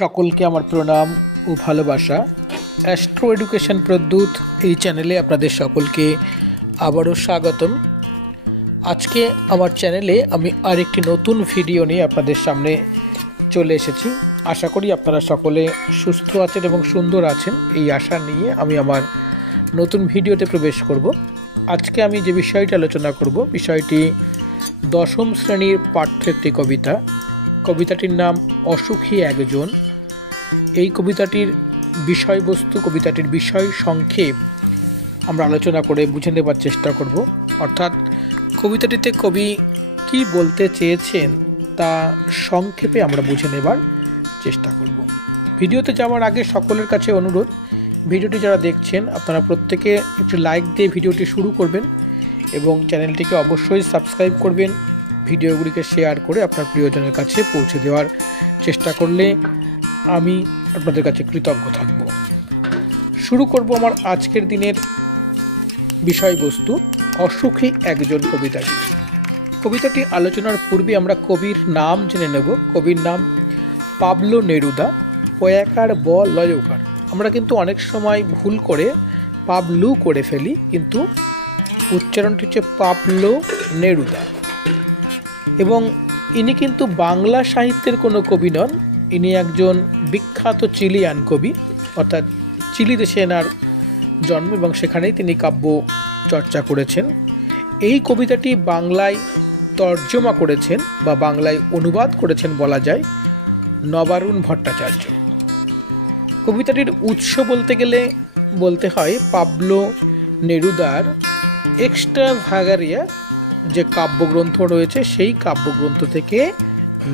সকলকে আমার প্রণাম ও ভালোবাসা। অ্যাস্ট্রো এডুকেশন প্রদ্যুৎ এই চ্যানেলে আপনাদের সকলকে আবারও স্বাগতম। আজকে আমার চ্যানেলে আমি আরেকটি নতুন ভিডিও নিয়ে আপনাদের সামনে চলে এসেছি। আশা করি আপনারা সকলে সুস্থ আছেন এবং সুন্দর আছেন, এই আশা নিয়ে আমি আমার নতুন ভিডিওতে প্রবেশ করব। আজকে আমি যে বিষয়টি আলোচনা করব, বিষয়টি দশম শ্রেণীর পাঠ্য একটি কবিতা। কবিতাটির নাম অসুখী একজন। এই কবিতাটির বিষয়বস্তু, কবিতাটির বিষয় সংক্ষেপ আমরা আলোচনা করে বুঝে নেবার চেষ্টা করব। অর্থাৎ কবিতাটিতে কবি কি বলতে চেয়েছেন তা সংক্ষেপে আমরা বুঝে নেবার চেষ্টা করব। ভিডিওতে যাওয়ার আগে সকলের কাছে অনুরোধ, ভিডিওটি যারা দেখছেন আপনারা প্রত্যেকে একটু লাইক দিয়ে ভিডিওটি শুরু করবেন এবং চ্যানেলটিকে অবশ্যই সাবস্ক্রাইব করবেন। ভিডিওগুলিকে শেয়ার করে আপনার প্রিয়জনের কাছে পৌঁছে দেওয়ার চেষ্টা করলে আমি আপনাদের কাছে কৃতজ্ঞ থাকব। শুরু করব আমার আজকের দিনের বিষয়বস্তু, অসুখী একজন কবিতাটি। কবিতাটি আলোচনার পূর্বে আমরা কবির নাম জেনে নেব। কবির নাম পাবলো নেরুদা, পয়াকার ব লয়কার। আমরা কিন্তু অনেক সময় ভুল করে পাবলু করে ফেলি, কিন্তু উচ্চারণটি হচ্ছে পাবলো নেরুদা। এবং ইনি কিন্তু বাংলা সাহিত্যের কোনো কবি নন, ইনি একজন বিখ্যাত চিলিয়ান কবি। অর্থাৎ চিলি দেশে এনার জন্ম এবং সেখানেই তিনি কাব্য চর্চা করেছেন। এই কবিতাটি বাংলায় তর্জমা করেছেন বা বাংলায় অনুবাদ করেছেন বলা যায় নবারুণ ভট্টাচার্য। কবিতাটির উৎস বলতে গেলে বলতে হয় পাবলো নেরুদার এক্সট্রাভাগারিয়া যে কাব্যগ্রন্থ রয়েছে সেই কাব্যগ্রন্থ থেকে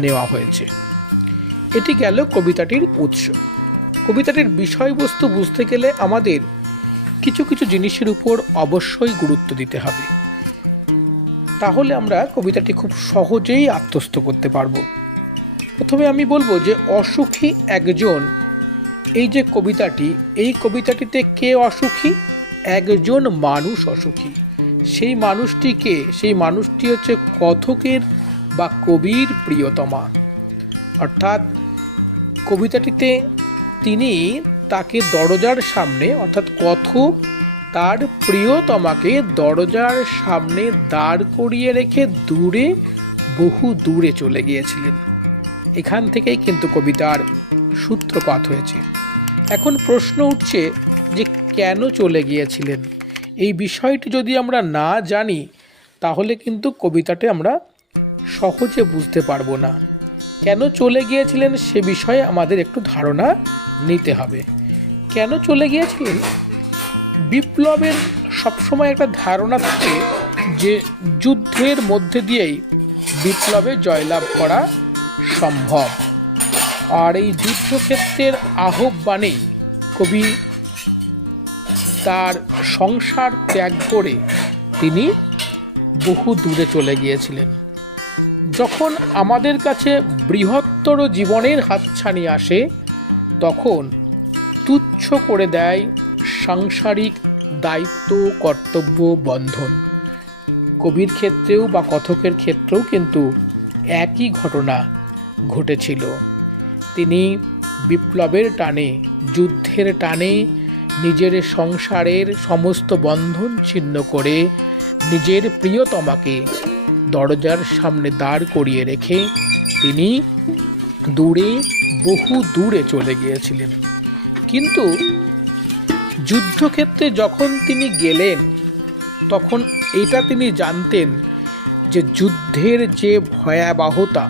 নেওয়া হয়েছে। এটি গেল কবিতাটির উৎস। কবিতাটির বিষয়বস্তু বুঝতে গেলে আমাদের কিছু কিছু জিনিসের উপর অবশ্যই গুরুত্ব দিতে হবে, তাহলে আমরা কবিতাটি খুব সহজেই আত্মস্থ করতে পারবো। প্রথমে আমি বলবো যে অসুখী একজন, এই যে কবিতাটি, এই কবিতাটিতে কে অসুখী? একজন মানুষ অসুখী। সেই মানুষটি কে? সেই মানুষটি হচ্ছে কথকের বা কবির প্রিয়তমা। অর্থাৎ কবিতাটিতে তিনি তাকে দরজার সামনে, অর্থাৎ কথক তার প্রিয়তমাকে দরজার সামনে দাঁড় করিয়ে রেখে দূরে, বহু দূরে চলে গিয়েছিলেন। এখান থেকেই কিন্তু কবিতার সূত্রপাত হয়েছে। এখন প্রশ্ন উঠছে যে কেন চলে গিয়েছিলেন? এই বিষয়টি যদি আমরা না জানি তাহলে কিন্তু কবিতাটি আমরা সহজে বুঝতে পারবো না। কেন চলে গিয়েছিলেন সে বিষয়ে আমাদের একটু ধারণা নিতে হবে। কেন চলে গিয়েছিলেন? বিপ্লবের সবসময় একটা ধারণা থাকে যে যুদ্ধের মধ্যে দিয়েই বিপ্লবে জয়লাভ করা সম্ভব। আর এই যুদ্ধক্ষেত্রের আহ্বানেই কবি তার সংসার ত্যাগ করে তিনি বহু দূরে চলে গিয়েছিলেন। যখন আমাদের কাছে বৃহত্তর জীবনের হাতছানি আসে তখন তুচ্ছ করে দেয় সাংসারিক দায়িত্ব, কর্তব্য, বন্ধন। কবির ক্ষেত্রেও বা কথকের ক্ষেত্রেও কিন্তু একই ঘটনা ঘটেছিল। তিনি বিপ্লবের টানে, যুদ্ধের টানে নিজের সংসারের সমস্ত বন্ধন ছিন্ন করে নিজের প্রিয়তমাকে দরজার সামনে দাঁড় করিয়ে রেখে তিনি দূরে, বহু দূরে চলে গিয়েছিলেন। কিন্তু যুদ্ধক্ষেত্রে যখন তিনি গেলেন তখন এটা তিনি জানতেন যে যুদ্ধের যে ভয়াবহতা,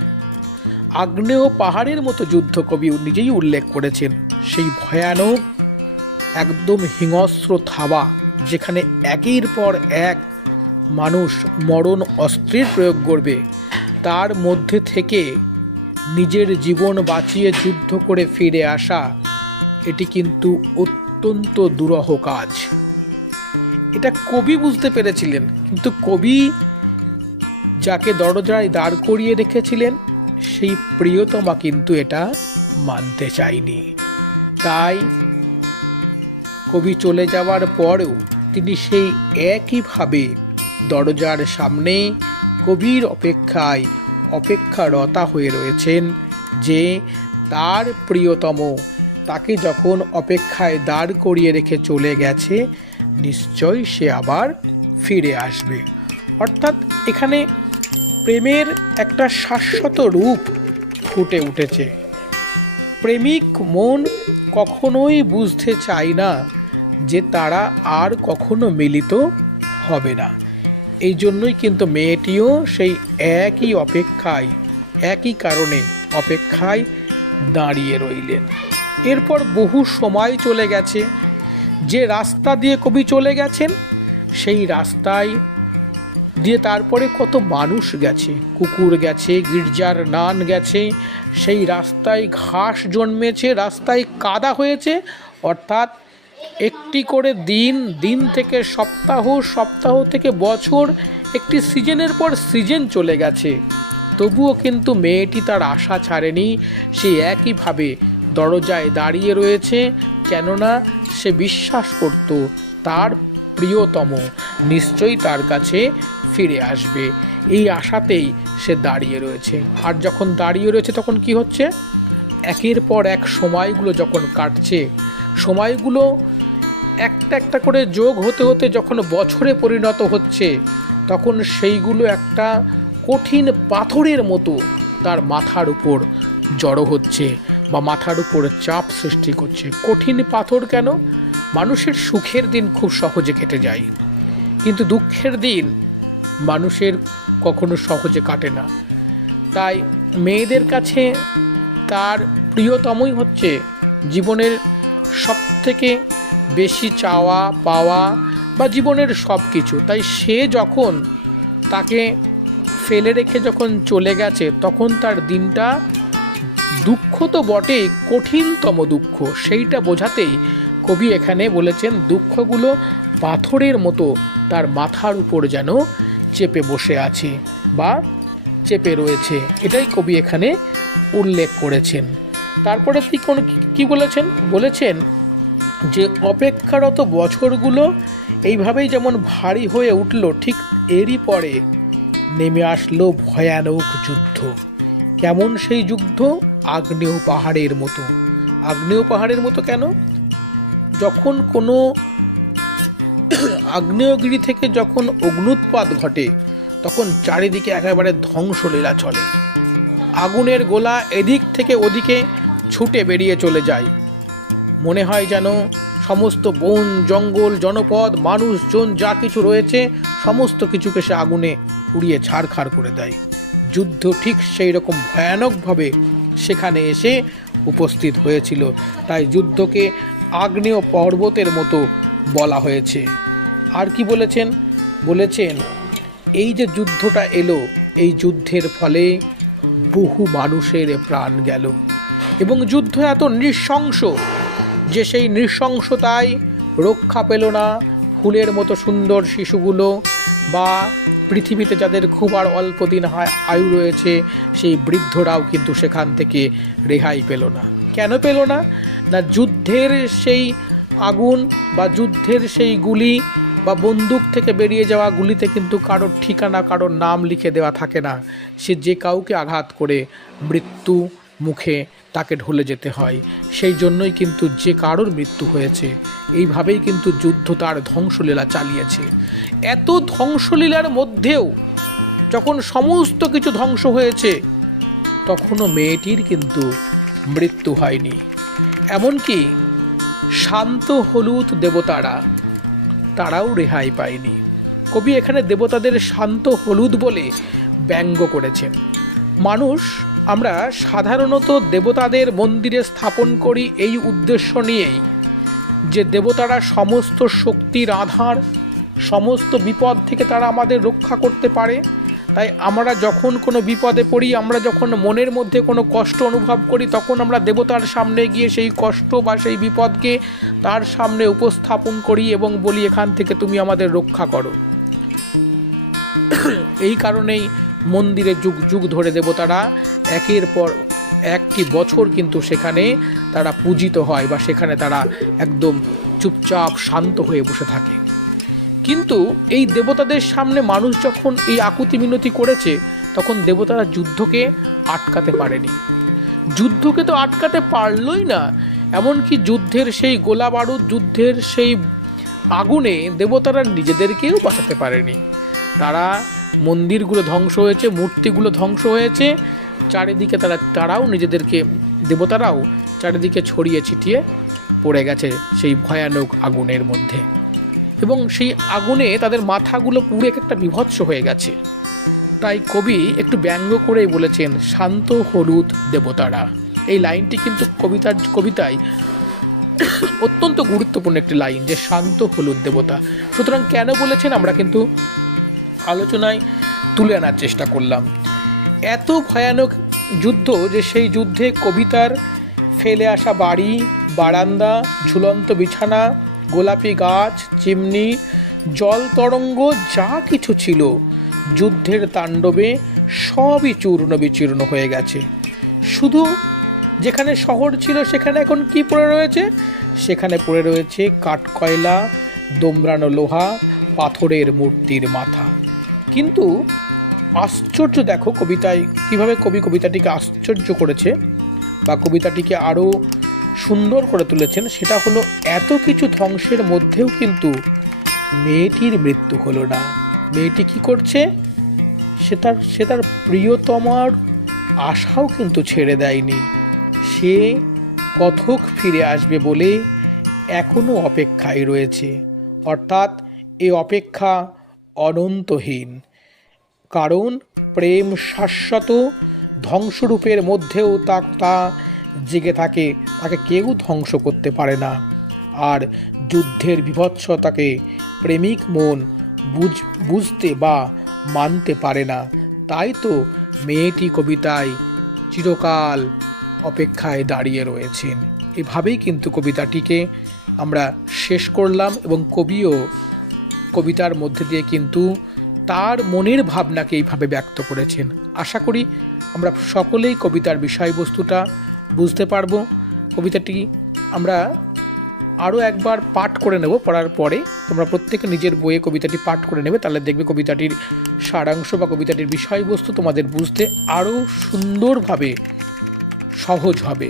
আগ্নেয় পাহাড়ের মতো যুদ্ধ কবি নিজেই উল্লেখ করেছেন, সেই ভয়ানক একদম হিংস্র থাবা, যেখানে একের পর এক মানুষ মরণ অস্ত্রের প্রয়োগ করবে, তার মধ্যে থেকে নিজের জীবন বাঁচিয়ে যুদ্ধ করে ফিরে আসা, এটি কিন্তু অত্যন্ত দুরূহ কাজ। এটা কবি বুঝতে পেরেছিলেন, কিন্তু কবি যাকে দরজায় দাঁড় করিয়ে রেখেছিলেন সেই প্রিয়তমা কিন্তু এটা মানতে চায়নি। তাই কবি চলে যাওয়ার পরেও তিনি সেই একইভাবে দরজার সামনে কবির অপেক্ষারতা হয়ে রয়েছেন যে তার প্রিয়তম তাকে যখন অপেক্ষায় দাঁড় করিয়ে রেখে চলে গেছে, নিশ্চয়ই সে আবার ফিরে আসবে। অর্থাৎ এখানে প্রেমের একটা শাশ্বত রূপ ফুটে উঠেছে। প্রেমিক মন কখনোই বুঝতে চায় না যে তারা আর কখনো মিলিত হবে না। এই জন্যই কিন্তু মেয়েটিও সেই একই অপেক্ষায়, একই কারণে অপেক্ষায় দাঁড়িয়ে রইলেন। এরপর বহু সময় চলে গেছে। যে রাস্তা দিয়ে কবি চলে গেছেন, সেই রাস্তায় দিয়ে তারপরে কত মানুষ গেছে, কুকুর গেছে, গির্জার নান গেছে, সেই রাস্তায় ঘাস জন্মেছে, রাস্তায় কাদা হয়েছে। অর্থাৎ একটি করে দিন, দিন থেকে সপ্তাহ, সপ্তাহ থেকে বছর, একটি সিজনের পর সিজন চলে গেছে। তবুও কিন্তু মেয়েটি তার আশা ছাড়েনি। সে একইভাবে দরজায় দাঁড়িয়ে রয়েছে, কেননা সে বিশ্বাস করত তার প্রিয়তম নিশ্চয়ই তার কাছে ফিরে আসবে। এই আশাতেই সে দাঁড়িয়ে রয়েছে। আর যখন দাঁড়িয়ে রয়েছে তখন কি হচ্ছে, একের পর এক সময়গুলো যখন কাটছে, সময়গুলো একটা একটা করে যোগ হতে হতে যখন বছরে পরিণত হচ্ছে, তখন সেইগুলো একটা কঠিন পাথরের মতো তার মাথার উপর জড়ো হচ্ছে বা মাথার উপর চাপ সৃষ্টি করছে। কঠিন পাথর কেন? মানুষের সুখের দিন খুব সহজে কেটে যায়, কিন্তু দুঃখের দিন মানুষের কখনো সহজে কাটে না। তাই মেয়েদের কাছে তার প্রিয়তমই হচ্ছে জীবনের সবথেকে বেশি চাওয়া পাওয়া বা জীবনের সব কিছু। তাই সে যখন তাকে ফেলে রেখে যখন চলে গেছে, তখন তার দিনটা দুঃখ তো বটেই, কঠিনতম দুঃখ। সেইটা বোঝাতেই কবি এখানে বলেছেন দুঃখগুলো পাথরের মতো তার মাথার উপর যেন চেপে বসে আছে বা চেপে রয়েছে, এটাই কবি এখানে উল্লেখ করেছেন। তারপরে কি বলেছেন? বলেছেন যে অপেক্ষারত বছরগুলো এইভাবেই যেমন ভারী হয়ে উঠল, ঠিক এরই পরে নেমে আসলো ভয়ানক যুদ্ধ। কেমন সেই যুদ্ধ? আগ্নেয় পাহাড়ের মতো। আগ্নেয় পাহাড়ের মতো কেন? যখন কোনো আগ্নেয়গিরি থেকে যখন অগ্নুৎপাত ঘটে, তখন চারিদিকে একেবারে ধ্বংসলীলা চলে। আগুনের গোলা এদিক থেকে ওদিকে ছুটে বেরিয়ে চলে যায়। মনে হয় যেন সমস্ত বন জঙ্গল, জনপদ, মানুষজন যা কিছু রয়েছে সমস্ত কিছুকে সে আগুনে পুড়িয়ে ছারখার করে দেয়। যুদ্ধ ঠিক সেই রকম ভয়ানকভাবে সেখানে এসে উপস্থিত হয়েছিল। তাই যুদ্ধকে আগ্নেয় পর্বতের মতো বলা হয়েছে। আর কি বলেছেন? বলেছেন এই যে যুদ্ধটা এলো, এই যুদ্ধের ফলে বহু মানুষের প্রাণ গেল এবং যুদ্ধ এত নৃশংস যে সেই নৃশংসতায় রক্ষা পেল না ফুলের মতো সুন্দর শিশুগুলো বা পৃথিবীতে যাদের খুব আর অল্প দিন আয়ু রয়েছে, সেই বৃদ্ধরাও কিন্তু সেখান থেকে রেহাই পেল না। কেন পেল না? না যুদ্ধের সেই আগুন বা যুদ্ধের সেই গুলি বা বন্দুক থেকে বেরিয়ে যাওয়া গুলিতে কিন্তু কারোর ঠিকানা, কারোর নাম লিখে দেওয়া থাকে না। সে যে কাউকে আঘাত করে মৃত্যু মুখে তাকে ঢলে যেতে হয়। সেই জন্যই কিন্তু যে কারোর মৃত্যু হয়েছে। এইভাবেই কিন্তু যুদ্ধ তার ধ্বংসলীলা চালিয়েছে। এত ধ্বংসলীলার মধ্যেও যখন সমস্ত কিছু ধ্বংস হয়েছে, তখনও মেয়েটির কিন্তু মৃত্যু হয়নি। এমনকি শান্ত হলুদ দেবতারা, তারাও রেহাই পায়নি। কবি এখানে দেবতাদের শান্ত হলুদ বলে ব্যঙ্গ করেছেন। মানুষ আমরা সাধারণত দেবতাদের মন্দিরে স্থাপন করি এই উদ্দেশ্য নিয়েই যে দেবতারা সমস্ত শক্তির আধার, সমস্ত বিপদ থেকে তারা আমাদের রক্ষা করতে পারে। তাই আমরা যখন কোনো বিপদে পড়ি, আমরা যখন মনের মধ্যে কোনো কষ্ট অনুভব করি, তখন আমরা দেবতার সামনে গিয়ে সেই কষ্ট বা সেই বিপদকে তার সামনে উপস্থাপন করি এবং বলি এখান থেকে তুমি আমাদের রক্ষা করো। এই কারণেই মন্দিরে যুগ যুগ ধরে দেবতারা একের পর একটি বছর কিন্তু সেখানে তারা পূজিত হয় বা সেখানে তারা একদম চুপচাপ শান্ত হয়ে বসে থাকে। কিন্তু এই দেবতাদের সামনে মানুষ যখন এই আকুতি মিনতি করেছে, তখন দেবতারা যুদ্ধকে আটকাতে পারেনি। যুদ্ধকে তো আটকাতে পারলই না, এমনকি যুদ্ধের সেই গোলা বারুদ, যুদ্ধের সেই আগুনে দেবতারা নিজেদেরকেও বাঁচাতে পারেনি। তারা মন্দিরগুলো ধ্বংস হয়েছে, মূর্তিগুলো ধ্বংস হয়েছে, চারিদিকে তারাও নিজেদেরকে, দেবতারাও চারিদিকে ছড়িয়ে ছিটিয়ে পড়ে গেছে সেই ভয়ানক আগুনের মধ্যে, এবং সেই আগুনে তাদের মাথাগুলো পুরো একটা বিভৎস হয়ে গেছে। তাই কবি একটু ব্যঙ্গ করেই বলেছেন শান্ত হলুদ দেবতারা। এই লাইনটি কিন্তু কবিতায় অত্যন্ত গুরুত্বপূর্ণ একটি লাইন, যে শান্ত হলুদ দেবতা। সুতরাং কেন বলেছেন আমরা কিন্তু আলোচনায় তুলে আনার চেষ্টা করলাম। এত ভয়ানক যুদ্ধ যে সেই যুদ্ধে কবিতার ফেলে আসা বাড়ি, বারান্দা, ঝুলন্ত বিছানা, গোলাপি গাছ, চিমনি, জল তরঙ্গ যা কিছু ছিল যুদ্ধের তাণ্ডবে সবই চূর্ণ বিচূর্ণ হয়ে গেছে। শুধু যেখানে শহর ছিল সেখানে এখন কি পড়ে রয়েছে? সেখানে পড়ে রয়েছে কাঠকয়লা, দোমড়ানো লোহা, পাথরের মূর্তির মাথা। কিন্তু আশ্চর্য দেখো কবিতায় কীভাবে কবি কবিতাটিকে আশ্চর্য করেছে বা কবিতাটিকে আরও সুন্দর করে তুলেছেন। সেটা হলো এত কিছু ধ্বংসের মধ্যেও কিন্তু মেয়েটির মৃত্যু হলো না। মেয়েটি কি করছে? সে তার প্রিয়তমার আশাও কিন্তু ছেড়ে দেয়নি। সে কথক ফিরে আসবে বলে এখনও অপেক্ষায় রয়েছে। অর্থাৎ এই অপেক্ষা অনন্তহীন, কারণ প্রেম শাশ্বত, ধ্বংসরূপের মধ্যেও তা জেগে থাকে, তাকে কেউ ধ্বংস করতে পারে না। আর যুদ্ধের বীভৎসতাকে প্রেমিক মন বুঝতে বা মানতে পারে না। তাই তো মেয়েটি কবিতায় চিরকাল অপেক্ষায় দাঁড়িয়ে রয়েছেন। এভাবেই কিন্তু কবিতাটিকে আমরা শেষ করলাম, এবং কবিও কবিতার মধ্যে দিয়ে কিন্তু তার মনের ভাবনাকে এইভাবে ব্যক্ত করেছেন। আশা করি আমরা সকলেই কবিতার বিষয়বস্তুটা বুঝতে পারবো। কবিতাটি আমরা আরও একবার পাঠ করে নেব, পড়ার পরে তোমরা প্রত্যেকে নিজের বইয়ে কবিতাটি পাঠ করে নেবে, তাহলে দেখবে কবিতাটির সারাংশ বা কবিতাটির বিষয়বস্তু তোমাদের বুঝতে আরও সুন্দরভাবে সহজ হবে।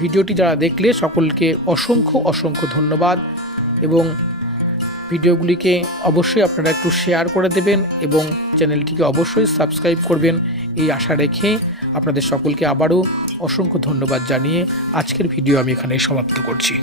ভিডিওটি যারা দেখলে সকলকে অসংখ্য ধন্যবাদ, এবং ভিডিওগুলিকে অবশ্যই আপনারা একটু শেয়ার করে দেবেন এবং চ্যানেলটিকে অবশ্যই সাবস্ক্রাইব করবেন, এই আশা রেখে আপনাদের সকলকে আবারও অসংখ্য ধন্যবাদ জানিয়ে আজকের ভিডিও আমি এখানেই সমাপ্ত করছি।